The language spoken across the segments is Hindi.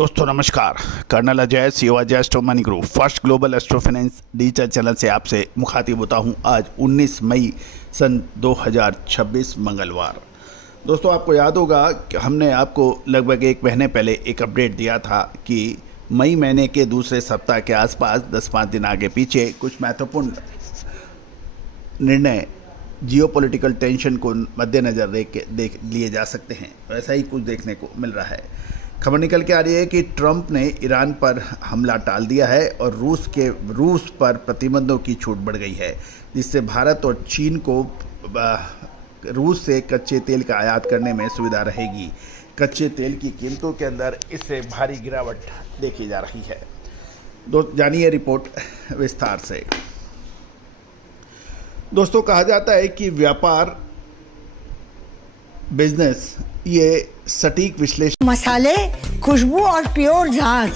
दोस्तों नमस्कार। कर्नल अजय सेवा जय astro money group first global astro finance digital channel से आपसे मुखातिब होता हूं। आज 19 मई सन 2026 मंगलवार। दोस्तों आपको याद होगा कि हमने आपको लगभग एक महीने पहले एक अपडेट दिया था कि मई महीने के दूसरे सप्ताह के आसपास 10-5 दिन आगे पीछे कुछ महत्वपूर्ण निर्णय जियोपॉलिटिकल टेंशन को मद्देनज़र देख लिए जा सकते हैं। वैसा ही कुछ देखने को मिल रहा है। खबर निकल के आ रही है कि ट्रंप ने ईरान पर हमला टाल दिया है और रूस पर प्रतिबंधों की छूट बढ़ गई है, जिससे भारत और चीन को रूस से कच्चे तेल का आयात करने में सुविधा रहेगी। कच्चे तेल की कीमतों के अंदर इससे भारी गिरावट देखी जा रही है। जानिए रिपोर्ट विस्तार से। दोस्तों कहा जाता है कि व्यापार बिजनेस ये सटीक विश्लेषण मसाले, खुशबू और प्योर झाग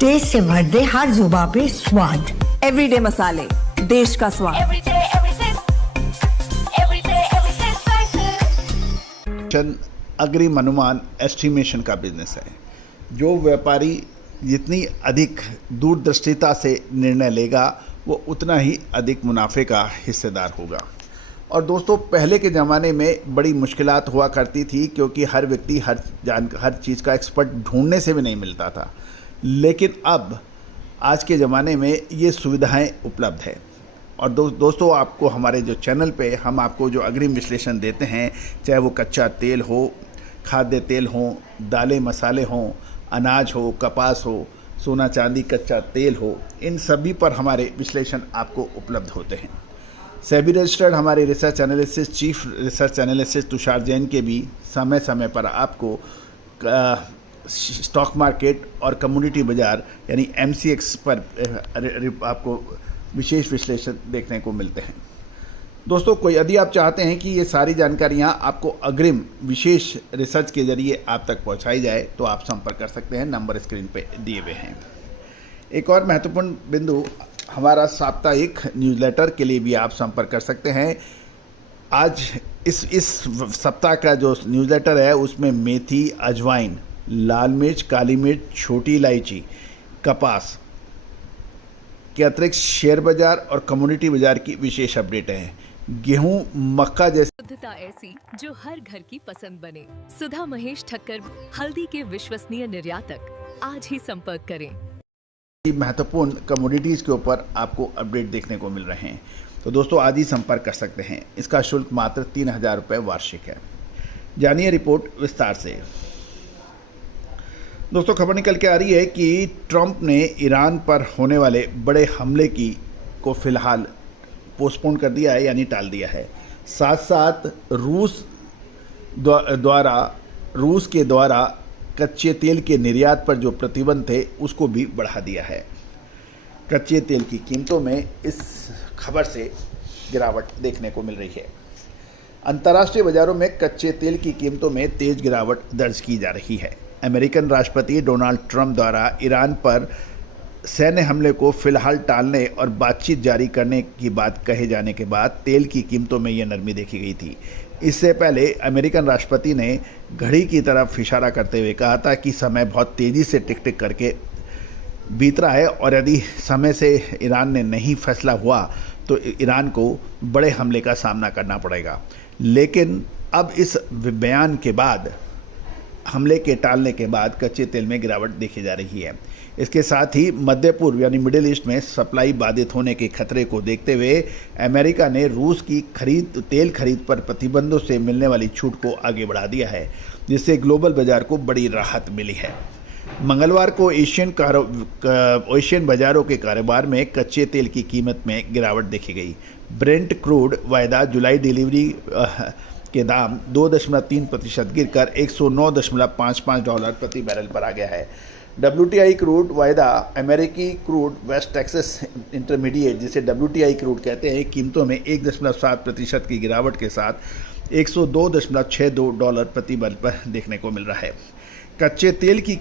टेस्ट से भर दे हर जुबान पे स्वाद। एवरीडे मसाले, देश का स्वाद। अग्रिम अनुमान एस्टिमेशन का बिजनेस है। जो व्यापारी जितनी अधिक दूरदृष्टिता से निर्णय लेगा वो उतना ही अधिक मुनाफे का हिस्सेदार होगा। और दोस्तों पहले के ज़माने में बड़ी मुश्किलात हुआ करती थी, क्योंकि हर व्यक्ति हर चीज़ का एक्सपर्ट ढूंढने से भी नहीं मिलता था। लेकिन अब आज के ज़माने में ये सुविधाएं उपलब्ध है। और दोस्तों आपको हमारे जो चैनल पे हम आपको जो अग्रिम विश्लेषण देते हैं, चाहे वो कच्चा तेल हो, खाद्य तेल हो, दालें मसाले हों, अनाज हो, कपास हो, सोना चांदी, कच्चा तेल हो, इन सभी पर हमारे विश्लेषण आपको उपलब्ध होते हैं। सेबी रजिस्टर्ड हमारे research analysis chief research analysis Tushar Jain के भी समय समय पर आपको स्टॉक मार्केट और कम्युनिटी बाज़ार यानी MCX पर आपको विशेष विश्लेषण देखने को मिलते हैं। दोस्तों यदि आप चाहते हैं कि ये सारी जानकारियाँ आपको अग्रिम विशेष रिसर्च के जरिए आप तक पहुँचाई जाए तो आप संपर्क कर सकते हैं, नंबर स्क्रीन पे दिए हुए हैं। एक और महत्वपूर्ण बिंदु, हमारा साप्ताहिक न्यूज़लेटर के लिए भी आप संपर्क कर सकते हैं। आज इस सप्ताह का जो न्यूज़लेटर है उसमें मेथी, अजवाइन, लाल मिर्च, काली मिर्च, छोटी इलायची, कपास के अतिरिक्त शेयर बाजार और कम्युनिटी बाजार की विशेष अपडेट है। गेहूं, मक्का जैसे शुद्धता ऐसी जो हर घर की पसंद बने। सुधा महेश ठक्कर, हल्दी के विश्वसनीय निर्यातक। आज ही संपर्क करें। महत्वपूर्ण कमोडिटीज़ के ऊपर आपको अपडेट देखने को मिल रहे हैं, तो दोस्तों आज ही संपर्क कर सकते हैं। इसका शुल्क मात्र 3000 रुपये वार्षिक है। जानिए रिपोर्ट विस्तार से। दोस्तों खबर निकल के आ रही है कि ट्रंप ने ईरान पर होने वाले बड़े हमले को फिलहाल पोस्टपोन कर दिया है, यानी टाल दिया है। साथ साथ रूस के द्वारा कच्चे तेल के निर्यात पर जो प्रतिबंध थे उसको भी बढ़ा दिया है। कच्चे तेल की कीमतों में इस खबर से गिरावट देखने को मिल रही है। अंतर्राष्ट्रीय बाजारों में कच्चे तेल की कीमतों में तेज गिरावट दर्ज की जा रही है। अमेरिकन राष्ट्रपति डोनाल्ड ट्रंप द्वारा ईरान पर सैन्य हमले को फिलहाल टालने और बातचीत जारी करने की बात कहे जाने के बाद तेल की कीमतों में यह नरमी देखी गई थी। इससे पहले अमेरिकन राष्ट्रपति ने घड़ी की तरफ इशारा करते हुए कहा था कि समय बहुत तेज़ी से टिक टिक करके बीत रहा है और यदि समय से ईरान ने नहीं फैसला हुआ तो ईरान को बड़े हमले का सामना करना पड़ेगा। लेकिन अब इस बयान के बाद, हमले के टालने के बाद कच्चे तेल में गिरावट देखी जा रही है। इसके साथ ही मध्य पूर्व यानी मिडिल ईस्ट में सप्लाई बाधित होने के खतरे को देखते हुए अमेरिका ने रूस की तेल खरीद पर प्रतिबंधों से मिलने वाली छूट को आगे बढ़ा दिया है, जिससे ग्लोबल बाजार को बड़ी राहत मिली है। मंगलवार को एशियन बाजारों के कारोबार में कच्चे तेल की कीमत में गिरावट देखी गई। ब्रेंट क्रूड वायदा जुलाई डिलीवरी के दाम 2.3% गिरकर $109.55 प्रति बैरल पर आ गया है। WTI क्रूड वायदा अमेरिकी क्रूड वेस्ट टेक्सास इंटरमीडिएट, जिसे WTI क्रूड कहते हैं, कीमतों में 1.7% की गिरावट के साथ $102.62 प्रति बैरल पर देखने को मिल रहा है। कच्चे तेल की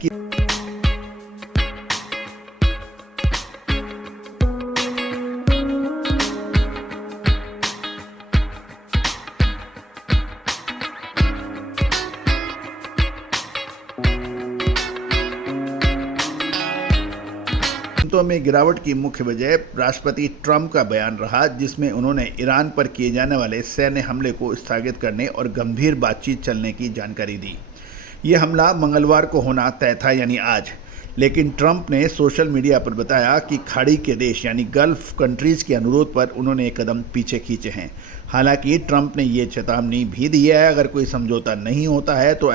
कीमतों में गिरावट की मुख्य वजह राष्ट्रपति ट्रंप का बयान रहा, जिसमें उन्होंने ईरान पर किए जाने वाले सैन्य हमले को स्थगित करने और गंभीर बातचीत चलने की जानकारी दी। ये हमला मंगलवार को होना तय था, यानी आज, लेकिन ट्रंप ने सोशल मीडिया पर बताया कि खाड़ी के देश यानी गल्फ कंट्रीज के अनुरोध पर उन्होंने एक कदम पीछे खींचे हैं। हालांकि ट्रंप ने ये चेतावनी भी दी है, अगर कोई समझौता नहीं होता है तो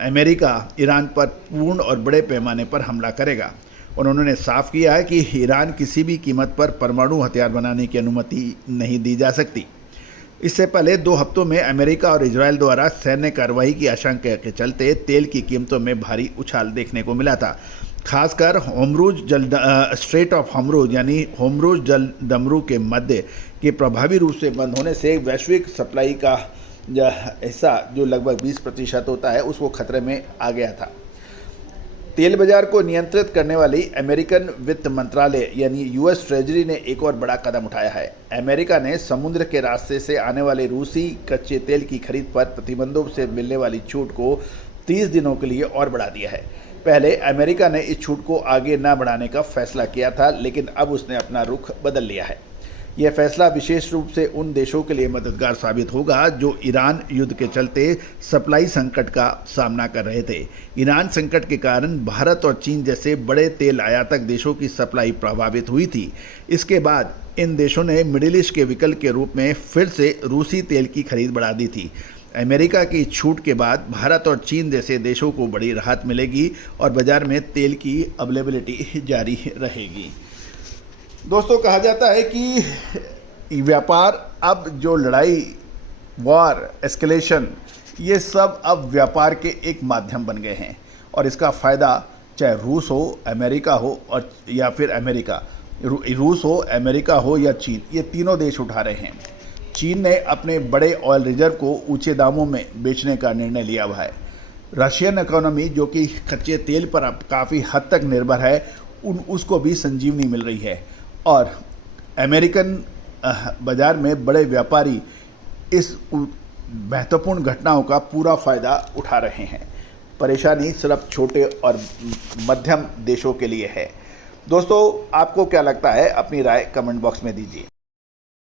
अमेरिका ईरान पर पूर्ण और बड़े पैमाने पर हमला करेगा। और उन्होंने साफ किया है कि ईरान किसी भी कीमत पर परमाणु हथियार बनाने की अनुमति नहीं दी जा सकती। इससे पहले 2 हफ्तों में अमेरिका और इजरायल द्वारा सैन्य कार्रवाई की आशंका के चलते तेल की कीमतों में भारी उछाल देखने को मिला था। खासकर स्ट्रेट ऑफ हॉर्मुज़ यानी हॉर्मुज़ जलदमरू के मध्य के प्रभावी रूप से बंद होने से वैश्विक सप्लाई का हिस्सा जो लगभग 20% होता है उसको खतरे में आ गया था। तेल बाजार को नियंत्रित करने वाली अमेरिकन वित्त मंत्रालय यानी यूएस ट्रेजरी ने एक और बड़ा कदम उठाया है। अमेरिका ने समुद्र के रास्ते से आने वाले रूसी कच्चे तेल की खरीद पर प्रतिबंधों से मिलने वाली छूट को 30 दिनों के लिए और बढ़ा दिया है। पहले अमेरिका ने इस छूट को आगे न बढ़ाने का फैसला किया था, लेकिन अब उसने अपना रुख बदल लिया है। यह फैसला विशेष रूप से उन देशों के लिए मददगार साबित होगा जो ईरान युद्ध के चलते सप्लाई संकट का सामना कर रहे थे। ईरान संकट के कारण भारत और चीन जैसे बड़े तेल आयातक देशों की सप्लाई प्रभावित हुई थी। इसके बाद इन देशों ने मिडिल ईस्ट के विकल्प के रूप में फिर से रूसी तेल की खरीद बढ़ा दी थी। अमेरिका की छूट के बाद भारत और चीन जैसे देशों को बड़ी राहत मिलेगी और बाजार में तेल की अवेलेबिलिटी जारी रहेगी। दोस्तों, कहा जाता है कि व्यापार अब जो लड़ाई, वॉर, एस्केलेशन, ये सब अब व्यापार के एक माध्यम बन गए हैं और इसका फ़ायदा चाहे रूस हो, अमेरिका हो और या फिर रूस हो, अमेरिका हो या चीन, ये तीनों देश उठा रहे हैं। चीन ने अपने बड़े ऑयल रिजर्व को ऊंचे दामों में बेचने का निर्णय लिया हुआ है। रशियन इकोनॉमी जो कि कच्चे तेल पर अब काफ़ी हद तक निर्भर है, उसको भी संजीवनी मिल रही है और अमेरिकन बाजार में बड़े व्यापारी इस महत्वपूर्ण घटनाओं का पूरा फ़ायदा उठा रहे हैं। परेशानी सिर्फ छोटे और मध्यम देशों के लिए है। दोस्तों, आपको क्या लगता है? अपनी राय कमेंट बॉक्स में दीजिए।